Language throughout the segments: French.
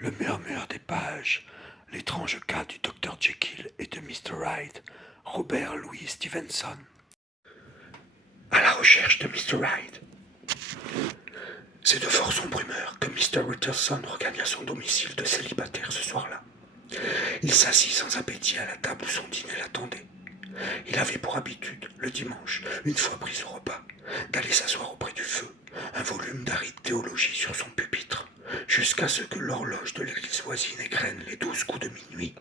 Le murmure des pages, l'étrange cas du Dr Jekyll et de Mr Hyde, Robert Louis Stevenson. À la recherche de Mr Hyde. C'est de fort sombre humeur que Mr Utterson regagna son domicile de célibataire ce soir-là. Il s'assit sans appétit à la table où son dîner l'attendait. Il avait pour habitude, le dimanche, une fois pris au repas, d'aller s'asseoir auprès du feu, un volume d'aride théologie sur son pupitre, jusqu'à ce que l'horloge de l'église voisine égrène les 12 coups de minuit,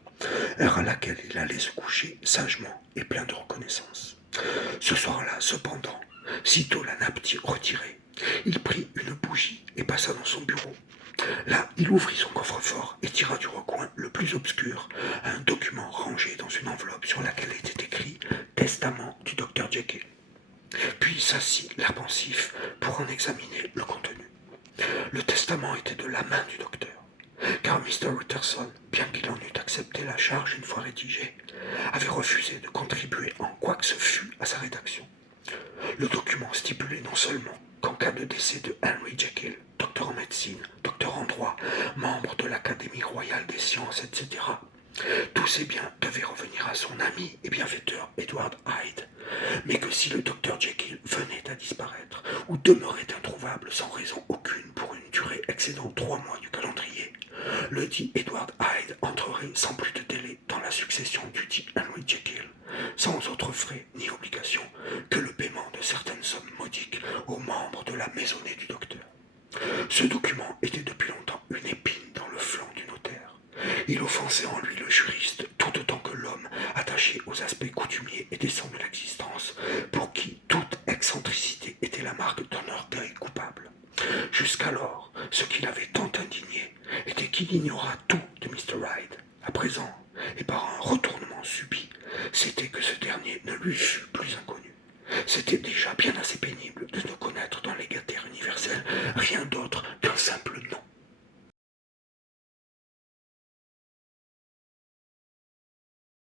heure à laquelle il allait se coucher sagement et plein de reconnaissance. Ce soir-là, cependant, sitôt la nappe retirée, il prit une bougie et passa dans son bureau. Là, il ouvrit son coffre-fort et tira du recoin le plus obscur un document rangé dans une enveloppe sur laquelle était écrit « Testament du Dr Jekyll ». Puis il s'assit, l'air pensif, pour en examiner le contenu. Le testament était de la main du docteur, car Mr Utterson, bien qu'il en eût accepté la charge une fois rédigée, avait refusé de contribuer en quoi que ce fût à sa rédaction. Le document stipulait non seulement qu'en cas de décès de Henry Jekyll, docteur en médecine, docteur en droit, membre de l'Académie royale des sciences, etc., tous ses biens devaient revenir à son ami et bienfaiteur Edward Hyde, mais que si le docteur Jekyll venait à disparaître ou demeurait introuvable sans raison aucune pour une durée excédant 3 mois du calendrier, le dit Edward Hyde entrerait sans plus de délai dans la succession du dit Henry Jekyll, sans autre frais ni obligation que le paiement de certaines sommes modiques aux membres de la maisonnée du docteur. Ce document était depuis longtemps une épine dans le flanc du notaire. Il offensait en lui le juriste tout autant que l'homme attaché aux aspects coutumiers et décents de l'existence, pour qui toute excentricité était la marque d'un orgueil coupable. Jusqu'alors, ce qui l'avait tant indigné était qu'il ignorât tout de Mr Hyde. À présent, et par un retournement subit, c'était que ce dernier ne lui fût plus inconnu. C'était déjà bien assez